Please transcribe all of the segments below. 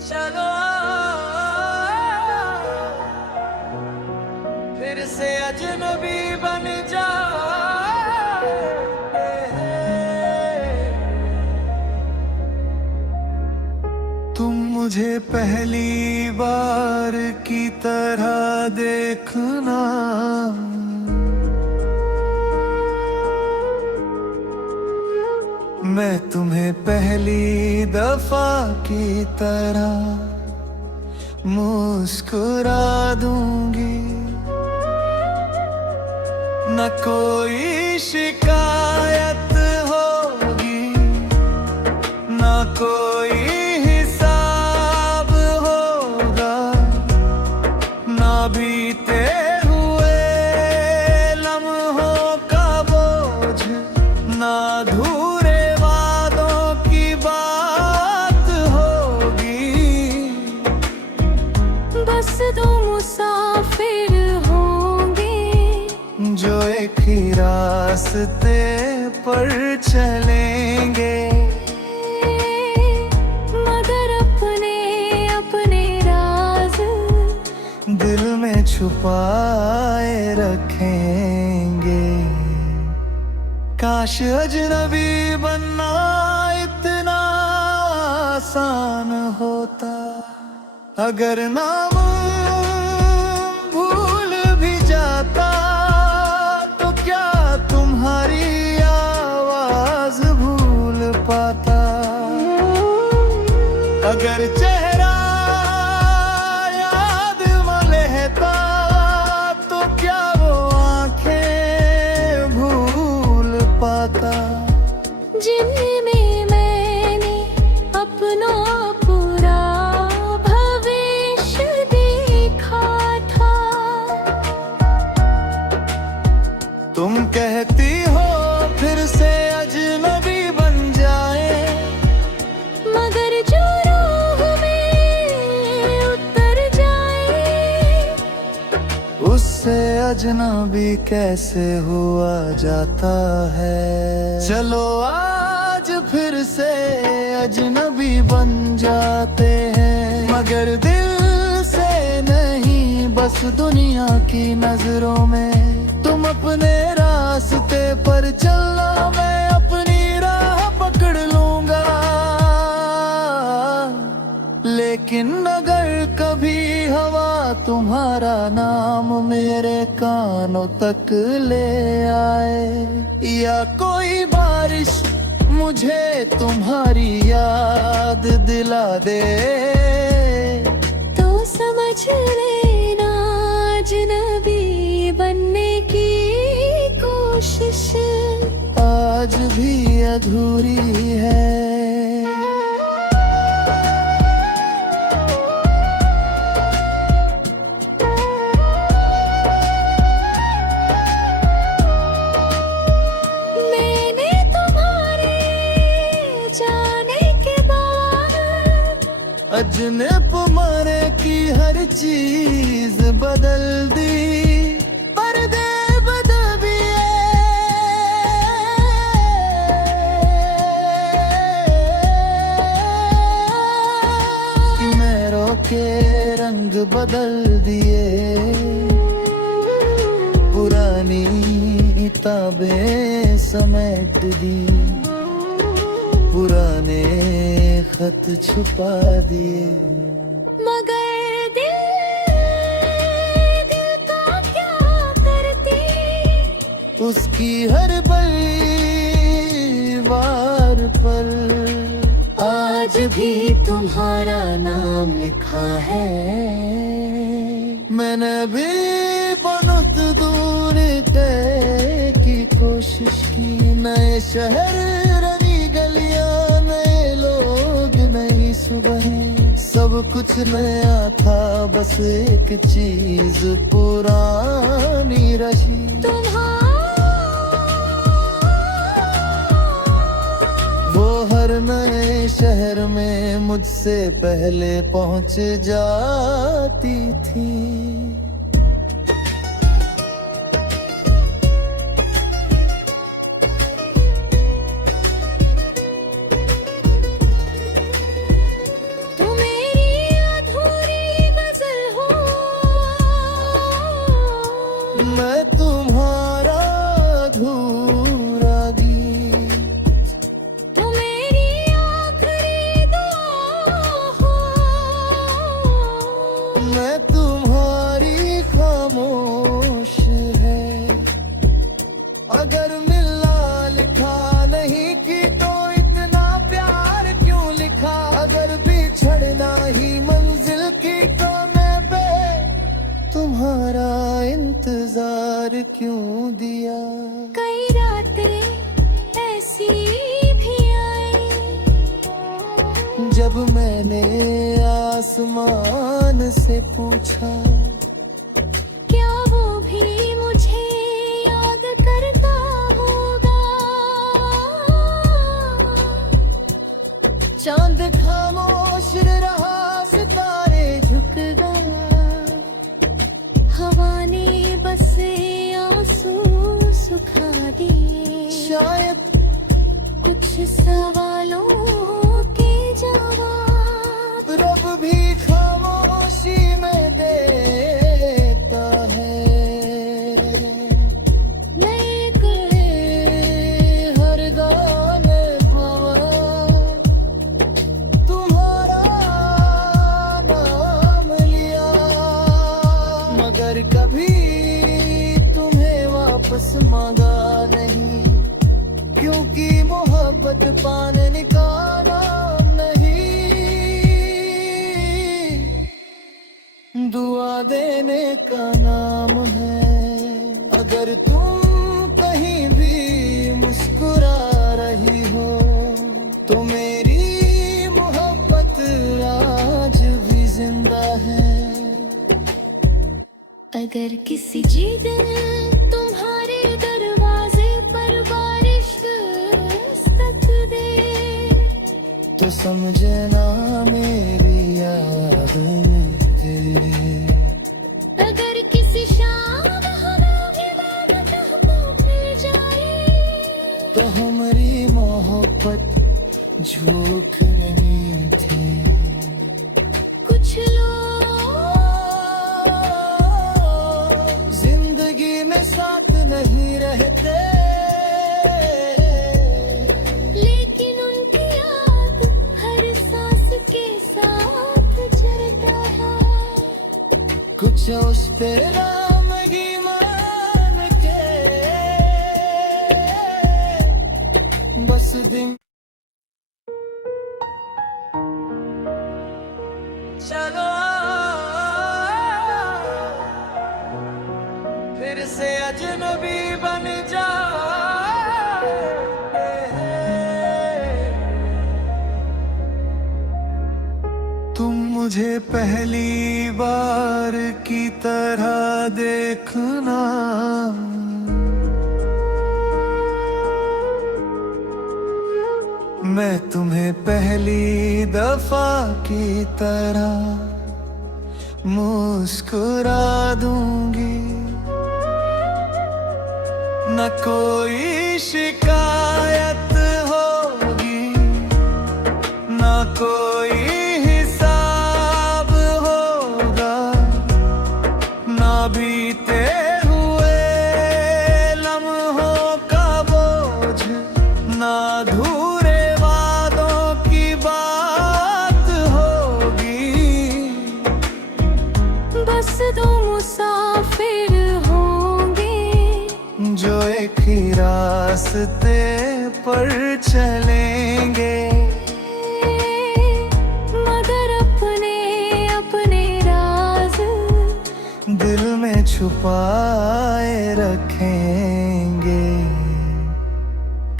चलो फिर से अजनबी बन जाए। तुम मुझे पहली बार की तरह देखना, मैं तुम्हें पहली दफा की तरह मुस्कुरा दूंगी। न कोई शिकायत होगी, न कोई हिसाब होगा, न बीते हुए लम्हों का बोझ, न अधूरे बस दो मुसाफिर होंगे जो एक ही रास्ते पर चलेंगे, मगर अपने अपने राज दिल में छुपाए रखेंगे। काश अजनबी बनना इतना आसान होता, अगर नाम भूल भी जाता तो क्या तुम्हारी आवाज भूल पाता। अगर चेहरा याद में रहता तो क्या वो आंखें भूल पाता। जिनमें मैंने अपना पूरा तुम कहती हो फिर से अजनबी बन जाए, मगर जो रूह में उतर जाए उससे अजनबी कैसे हुआ जाता है। चलो आज फिर से अजनबी बन जाते हैं, मगर दिल से नहीं, बस दुनिया की नजरों में। तुम अपने रास्ते पर चलना, मैं अपनी राह पकड़ लूंगा। लेकिन अगर कभी हवा तुम्हारा नाम मेरे कानों तक ले आए, या कोई बारिश मुझे तुम्हारी याद दिला दे, तो समझ लेना अजनबी बनने की कोशिश आज भी अधूरी है। मैंने तुम्हारे जाने के बाद अजनब माने की हर चीज बदल दी, पर्दे बदल दिए, मेरों के रंग बदल दिए, पुरानी किताबें समेट दी, पुराने खत छुपा दिए। मगर दिल का क्या करती, उसकी हर वार पर आज भी तुम्हारा नाम लिखा है। मैंने भी बहुत दूर तय की कोशिश की, नए शहर, नई गलियां, नए लोग, नई सुबह, सब कुछ नया था, बस एक चीज पुरानी रही। वो हर नए शहर में मुझसे पहले पहुंच जाती थी। तू मेरी प्यार क्यों दिया। कई रातें ऐसी भी आई जब मैंने आसमान से पूछा, क्या वो भी मुझे याद करता होगा। चांद खामोश रहा, सितारे झुक गया, हवा ने बस आंसू सुखा दिए। शायद कुछ सवालों के जवाब रब भी खामोशी में देता है। नए कर हर गाने पर तुम्हारा नाम लिया, मगर कभी तुम्हें वापस मांगा नहीं, क्योंकि मोहब्बत पाने का नाम नहीं, दुआ देने का नाम है। अगर तुम कहीं भी मुस्कुरा रही हो, तो मेरी मोहब्बत आज भी जिंदा है। अगर किसी जिद तुम्हारे दरवाजे पर बारिश दस्तक दे, तो समझना मेरी याद मुझे। अगर किसी शाम हमारी महबत को मिल जाए, तो हमारी मोहब्बत झूठ नहीं थी। कुछ लोग जिंदगी में साथ नहीं रहते, लेकिन उनकी याद हर सांस के साथ चलता है। कुछ उस पे रामगी मान के बस दिन। चलो फिर से अजनबी बन जाए, तुम मुझे पहली बार की तरह देखना, मैं तुम्हें पहली दफा की तरह मुस्कुरा दूंगी। न कोई शिकायत होगी, न कोई हिसाब होगा, ना बीते हुए लम्हों का बोझ, ना अधूरे वादों की बात होगी। बस दो मुसाफिर होंगे जो एक ही रास्ते पर चलेंगे, मगर अपने अपने राज दिल में छुपाए रखेंगे।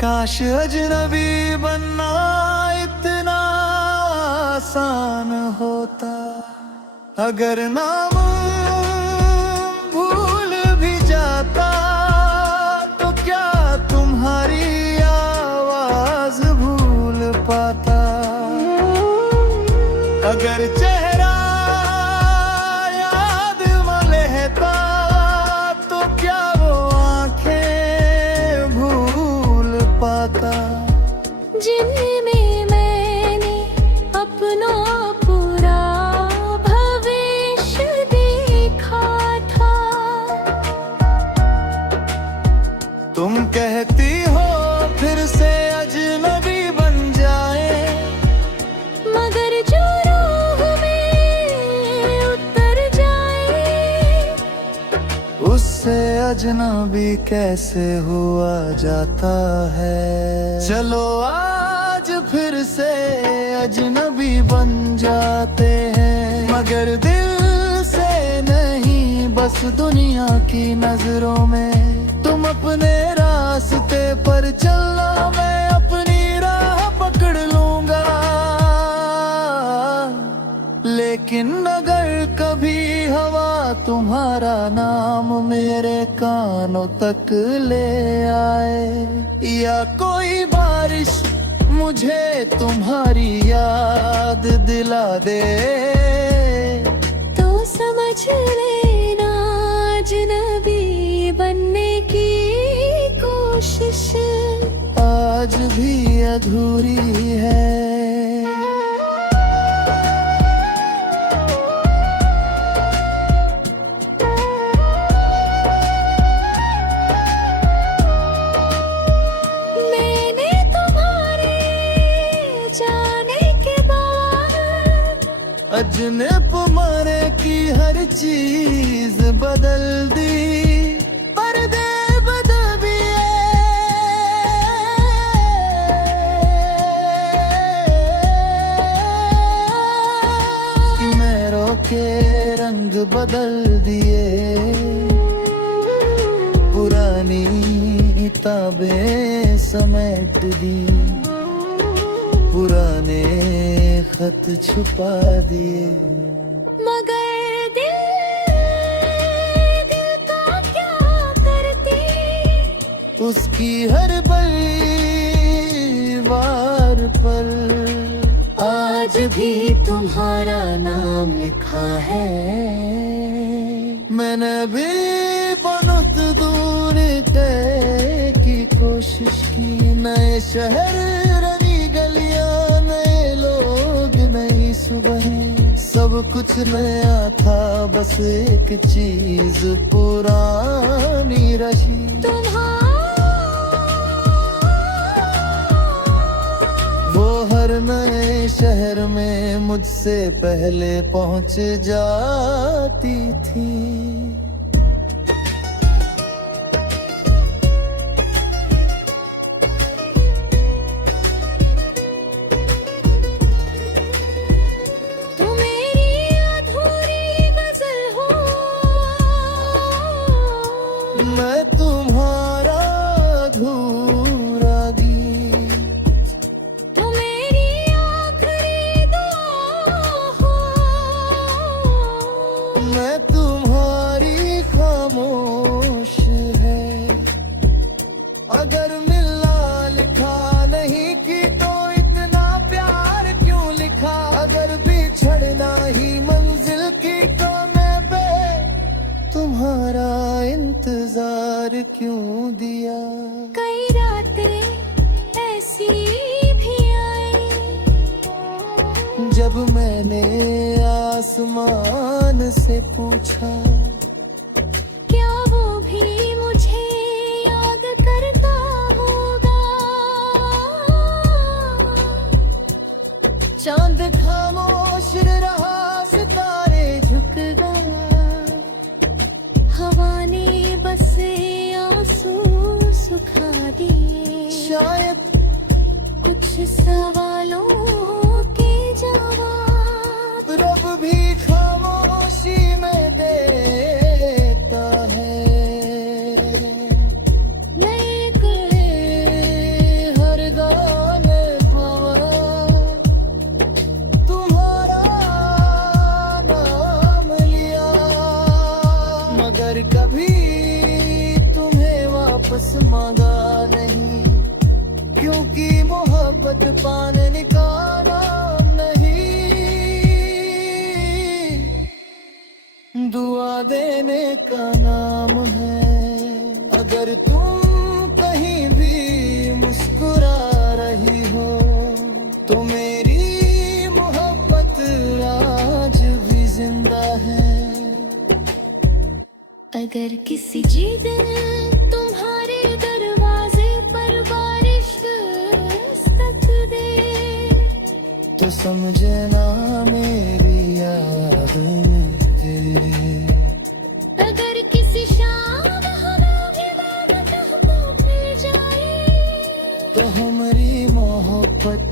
काश अजनबी बनना इतना आसान होता, अगर नाम भूल भी जाता, तो क्या तुम्हारी आवाज भूल पाता। अगर चेहरा याद में लेता, तो क्या वो आंखें भूल पाता। जिनमें मैंने अपना पूरा भविष्य देखा था। तुम कहती हो फिर से अजनबी बन जाए, मगर जो रूह में उतर जाए, उससे अजनबी कैसे हुआ जाता है। चलो आज फिर से अजनबी बन जाते हैं, मगर दिल से नहीं, बस बस दुनिया की नजरों में। तुम अपने रास्ते पर चलना, मैं अपनी राह पकड़ लूंगा। लेकिन अगर कभी हवा तुम्हारा नाम मेरे कानों तक ले आए, या कोई बारिश मुझे तुम्हारी याद दिला दे, तो समझ लेना अजनबी बनने की कोशिश आज भी अधूरी है। मैंने तुम्हारे जाने के बाद अजनब माने की हर चीज बदल दी, पर्दे बदल दिए। मेरों के रंग बदल दिए, पुरानी किताबें समेट दी, पुराने खत छुपा दिए। मगर दिल का क्या करती, उसकी हर बार पर आज भी तुम्हारा नाम लिखा है। मैंने भी बहुत दूर तय की कोशिश की, नए शहर, नई गलियां, नए लोग, नई सुबह, सब कुछ नया था, बस एक चीज पुरानी रही। वो हर नए शहर में मुझसे पहले पहुंच जाती थी। मैं तुम्हारा अधूरा गीत, तो मेरी आखिरी दुआ हो। मैं तुम्हारी खामोश है। अगर मिलना लिखा नहीं की तो इतना प्यार क्यों लिखा, अगर बिछड़ना ही मंजिल की तो मैं पे तुम्हारा इंतजार क्यों दिया। कई रातें ऐसी भी आई, जब मैंने आसमान से पूछा, क्या वो भी मुझे याद करता होगा। चांद खामोश रहा, सितारे झुक गए, हवा ने बस आंसू सुखा दिए। शायद कुछ सवालों के जवाब रब भी खामोशी में देता है। नए गए हर गाने को तुम्हारा नाम लिया, मगर कभी तुम्हें वापस मांगा नहीं, क्योंकि मोहब्बत पाने का नाम नहीं, दुआ देने का नाम है। अगर तुम कहीं भी मुस्कुरा रही हो, तो मेरी मोहब्बत आज भी जिंदा है। अगर किसी जिद तुम्हारे दरवाजे पर बारिश दस्तक दे, तो समझना मेरी याद मुझे। अगर किसी शाम हवा भी बादलों को फिर जाए, तो हमारी मोहब्बत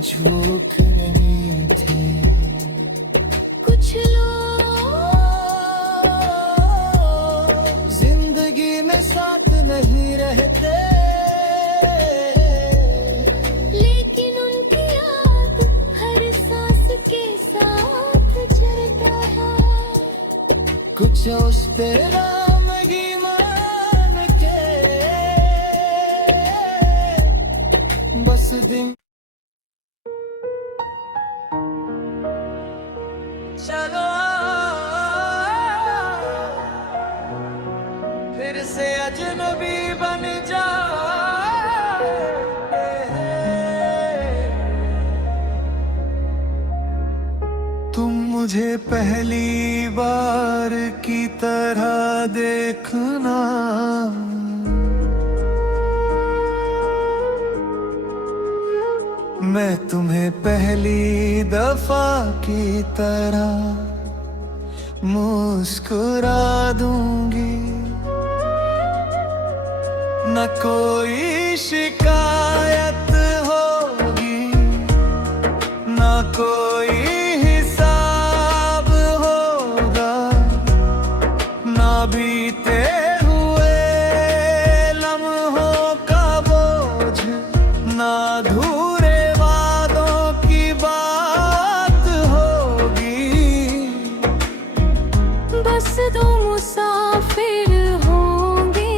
झूठ नहीं थी। कुछ लोग नहीं रहते, लेकिन उनकी याद हर सांस के साथ चलता है। कुछ उस पे राम की मान के बस दिन चलो फिर से अजनबी बन जाए। तुम मुझे पहली बार की तरह देखना, मैं तुम्हें पहली दफा की तरह मुस्कुरा दूंगी। न कोई शिकायत होगी, न कोई हिसाब होगा, न बीते हुए लम्हों का बोझ, न अधूरे वादों की बात होगी। बस दो मुसाफिर होंगे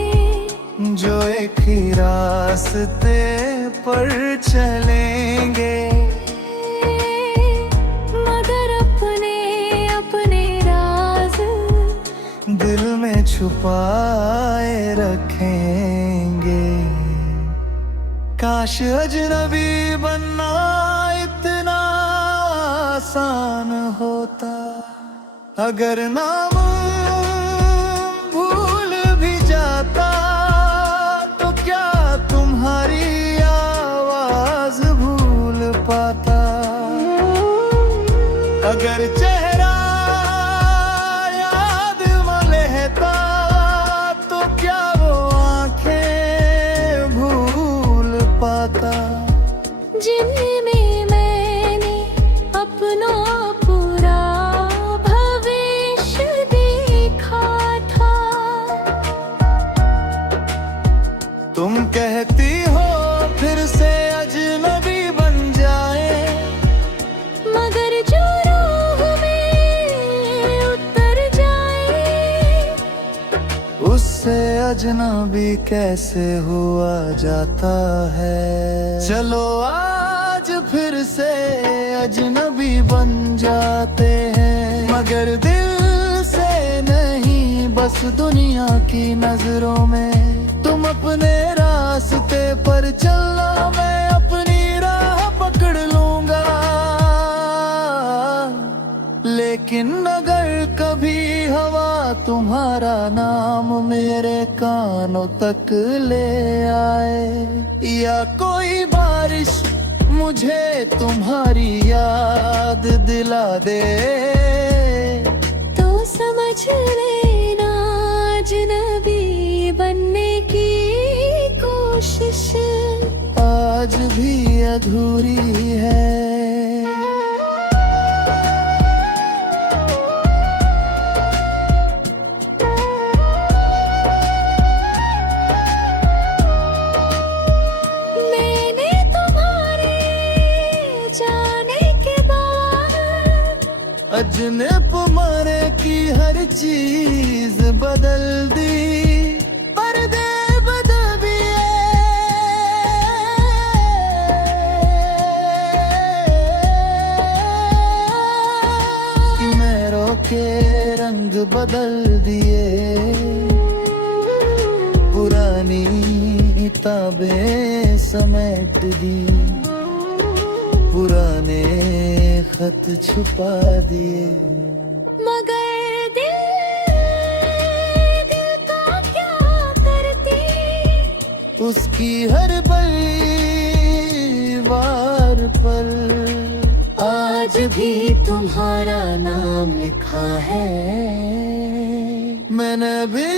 जो एक ही रास्ते पर चलेंगे, मगर अपने अपने राज दिल में छुपाए रखेंगे। काश अजनबी बनना इतना आसान होता, अगर नाम भूल भी जाता तो क्या तुम्हारी आवाज भूल पाता। अगर चेहरा याद में लेता तो क्या वो आंखें भूल पाता। जिनमें मैंने अपना पूरा भविष्य देखा था। तुम कहती हो फिर से अजनबी बन जाए, मगर जो रूह में उतर जाए उससे अजनबी कैसे हुआ जाता है। चलो आज फिर से अजनबी बन जाते हैं, मगर दिल से नहीं, बस दुनिया की नजरों में। तुम अपने रास्ते पर चलना, मैं अपनी राह पकड़ लूंगा। लेकिन अगर कभी हवा तुम्हारा नाम मेरे कानों तक ले आए, या कोई बारिश मुझे तुम्हारी याद दिला दे, तो समझ लेना अजनबी बनने की कोशिश आज भी अधूरी है। मैंने तुम्हारे जाने के बाद अजनब मारे की हर चीज बदल दी, पर्दे बदल दिए, मैरों के रंग बदल दिए, पुरानी किताबें समेट दी, पुराने खत छुपा दिए। मगर दिल का क्या करती, उसकी हर वार पर आज भी तुम्हारा नाम लिखा है। मैंने भी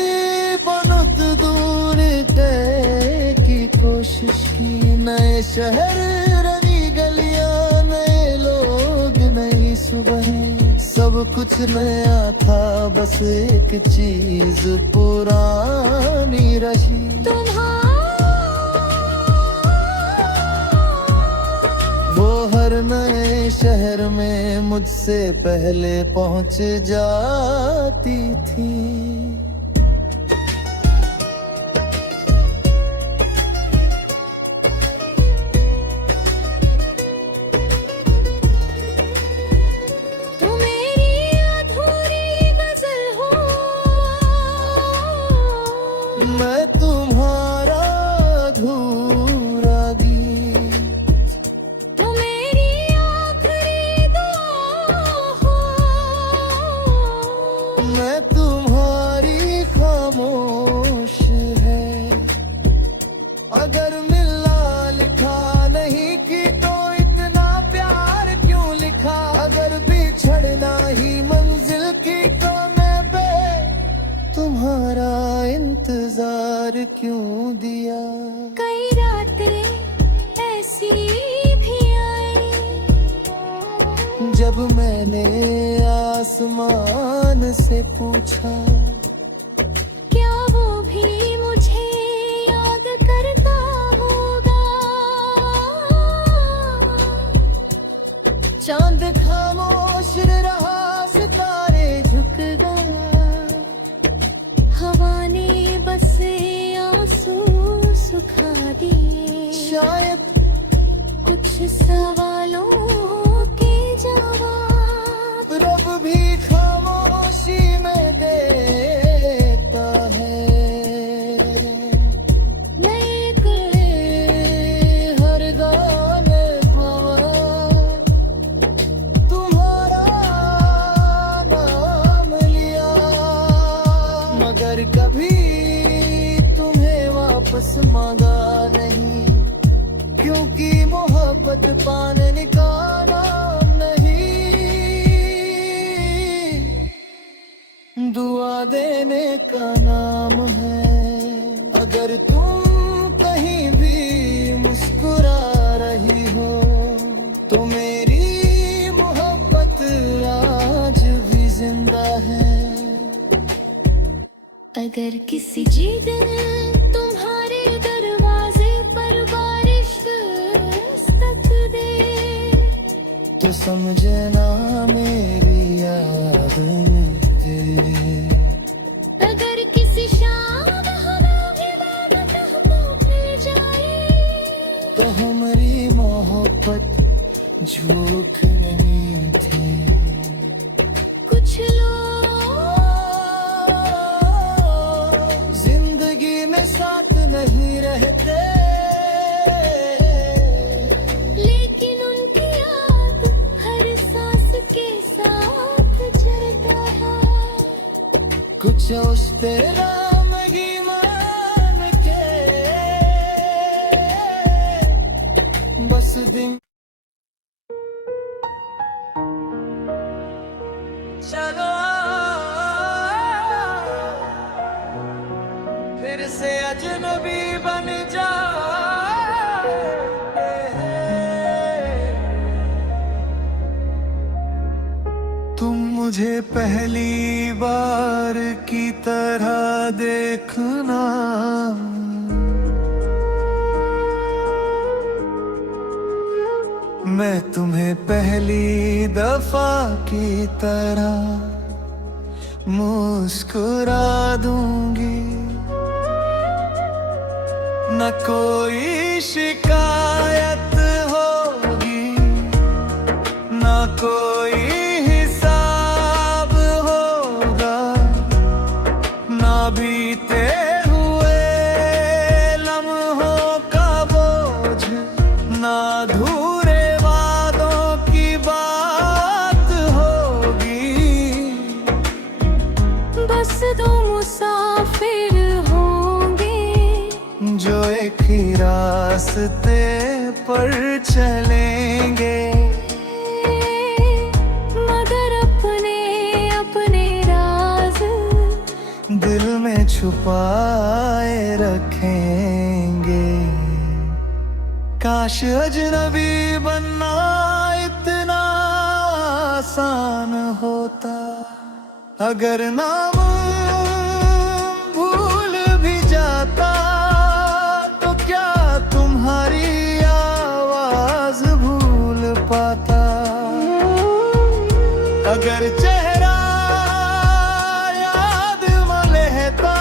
बहुत दूर तय की कोशिश की, नए शहर, नई गलियां, नए लोग, नई सुबह, सब कुछ नया था, बस एक चीज पुरानी रही। वो हर नए शहर में मुझसे पहले पहुंच जाती थी। मैं तुम्हारा अधूरा गीत, तू मेरी आखिरी दुआ हो। मैं तुम्हारी खामोश है। अगर मिलना लिखा नहीं की तो इतना प्यार क्यों लिखा। अगर बिछड़ना ही मंजिल की तो मैं तुम्हारा इंतजार क्यों दिया। कई रातें ऐसी भी आई जब मैंने आसमान से पूछा, क्या वो भी मुझे याद करता होगा। चांद खामोश रहा, सितारे झुक गए, हवा ने बस आंसू सुखा दिए। शायद कुछ सवालों के जवाब रब भी खामोशी में देता है। मैं हर गाने तुम्हारा नाम लिया, मगर कभी तुम्हें वापस मांगा नहीं, क्योंकि मोहब्बत पाने का नाम नहीं, दुआ देने का नाम है। अगर तुम कहीं भी मुस्कुरा रही हो तो मेरी मोहब्बत आज भी जिंदा है। अगर किसी दिन तुम्हारे दरवाजे पर बारिश दस्तक दे तो समझना मेरी याद मुझे। अगर किसी शाम हमारी बात को जाए तो हमारी मोहब्बत झूठ नहीं थी। कुछ लोग जिंदगी में साथ नहीं रहते, लेकिन उनकी याद हर सांस के साथ चलता है। कुछ उस पे रामगी मान के बस दिन चलो फिर से अजनबी बन जाए। तुम मुझे पहली बार की तरह देखना, मैं तुम्हें पहली दफा की तरह मुस्कुरा दूंगी। न कोई शिकायत होगी, न कोई हिसाब होगा, न बीते हुए लम्हों का बोझ, न अधूरे वादों की बात होगी। बस दो मुसाफिर होंगे जो एक ही रास्ते पर चलेंगे, मगर अपने अपने राज दिल में छुपाए रखेंगे। काश अजनबी बनना इतना आसान होता। अगर नाम भूल भी जाता तो क्या तुम्हारी आवाज भूल पाता। अगर चेहरा याद में लेता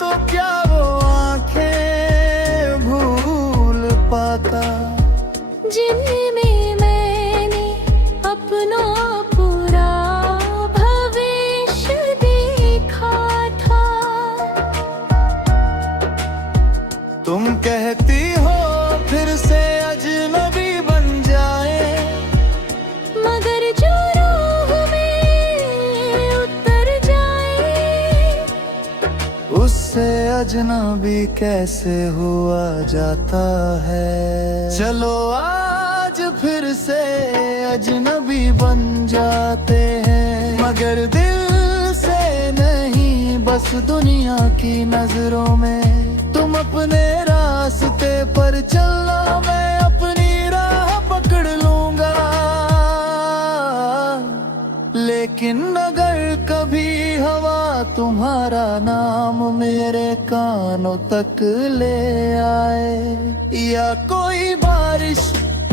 तो क्या वो आंखें भूल पाता। जिनमें मैंने अपना पूरा भविष्य देखा था। तुम कहती हो फिर से अजनबी बन जाए, मगर जो रूह में उतर जाए उससे अजनबी कैसे हुआ जाता है। चलो आज फिर से अजनबी बन जाते हैं, मगर दिल से नहीं, बस दुनिया की नजरों में। तुम अपने रास्ते पर चलना, मैं अपनी राह पकड़ लूंगा। लेकिन अगर कभी हवा तुम्हारा नाम मेरे कानों तक ले आए, या कोई बारिश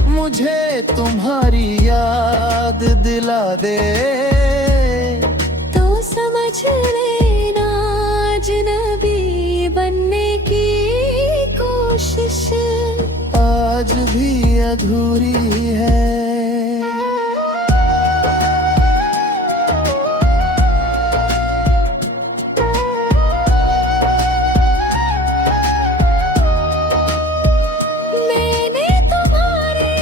मुझे तुम्हारी याद दिला दे, तो समझ लेना अजनबी बनने की कोशिश आज भी अधूरी है। मैंने तुम्हारे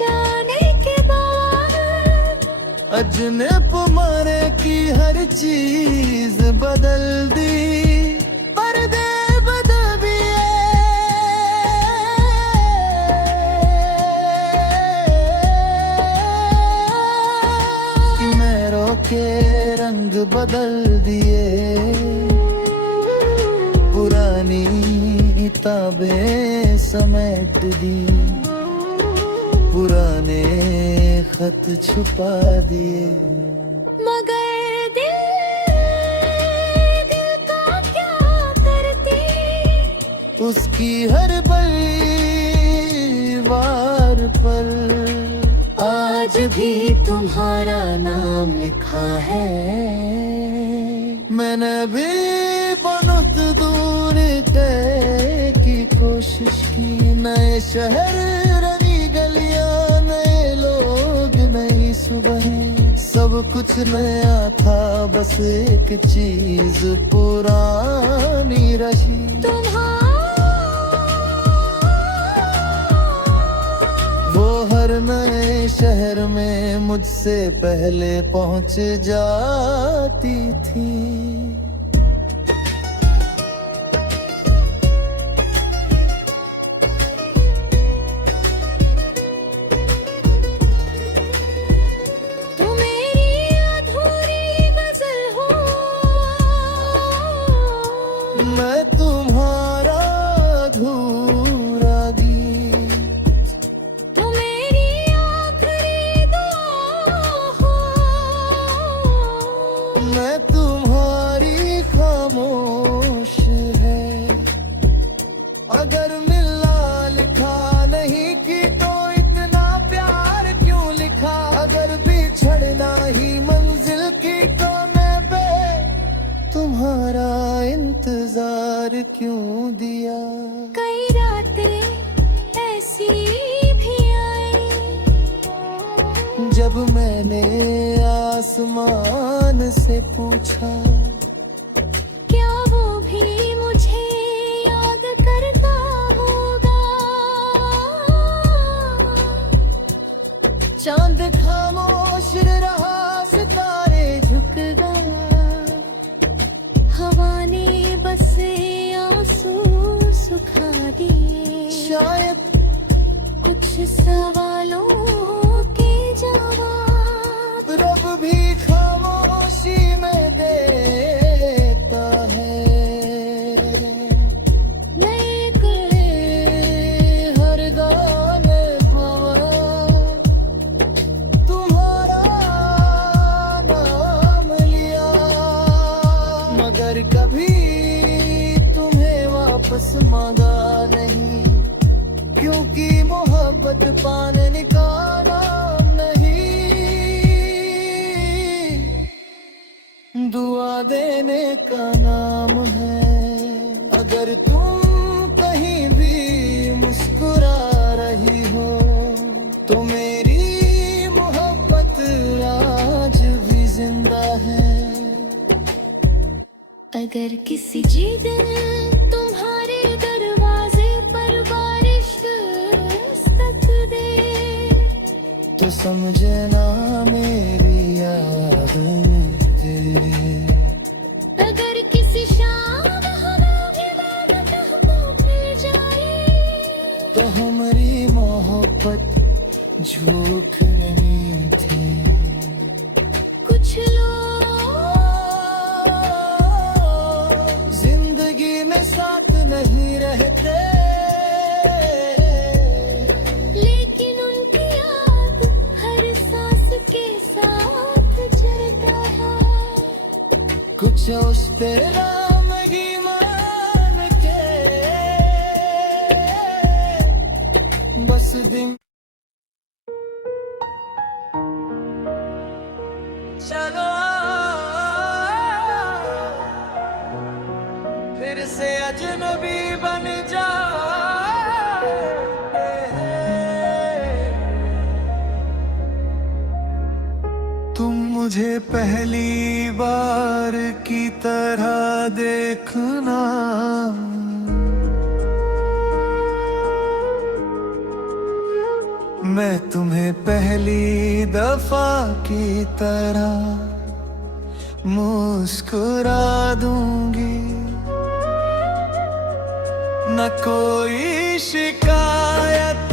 जाने के बाद अजनब माने की हर चीज बदल दी, पर्दे बदल दिए। मैरों के रंग बदल दिए, पुरानी किताबें समेट दी, पुराने खत छुपा दिए। मगर दिल का क्या करती, उसकी हर वार पर आज भी तुम्हारा नाम लिखा है। मैंने भी बहुत दूर तय की कोशिश की, नए शहर, नई गलियां, नए लोग, नई सुबह, सब कुछ नया था, बस एक चीज पुरानी रही। वो हर नए शहर में मुझसे पहले पहुंच जाती थी। तुम मेरी अधूरी गजल हो, मैं तुम्हारा अधूरा गीत, तुम मेरी आखिरी दुआ हो, मैं तुम्हारी खामोश है। अगर मिलना लिखा नहीं की तो इतना प्यार क्यों लिखा। अगर बिछड़ना ही मंजिल की तो मैं पे तुम्हारा इंतजार क्यों दिया। कई रातें ऐसी भी आई जब मैंने आसमान से पूछा, क्या वो भी मुझे याद करता होगा। चांद खामोश रहा, सितारे झुक गए, हवा ने बस आंसू सुखा दिए। शायद कुछ सवालों के जवाब रब भी खामोशी में देता है। नए हर गाने को तुम्हारा मोहब्बत पाने का नाम नहीं, दुआ देने का नाम है। अगर तुम कहीं भी मुस्कुरा रही हो तो मेरी मोहब्बत आज भी जिंदा है। अगर किसी दिन तुम्हारे दरवाजे पर बारिश दस्तक दे तो समझना मेरी याद मुझे। अगर किसी शाम हवा भी को मिल जाए तो हमारी मोहब्बत झूठ नहीं थी। कुछ लोग जिंदगी में साथ नहीं रहते, लेकिन उनकी याद हर सांस के साथ चलता है। कुछ उस पे राम की मान के बस दिन चलो फिर से अजनबी बन जाए। तुम मुझे पहली बार की तरह देखना, मैं तुम्हें पहली दफा की तरह मुस्कुरा दूंगी। न कोई शिकायत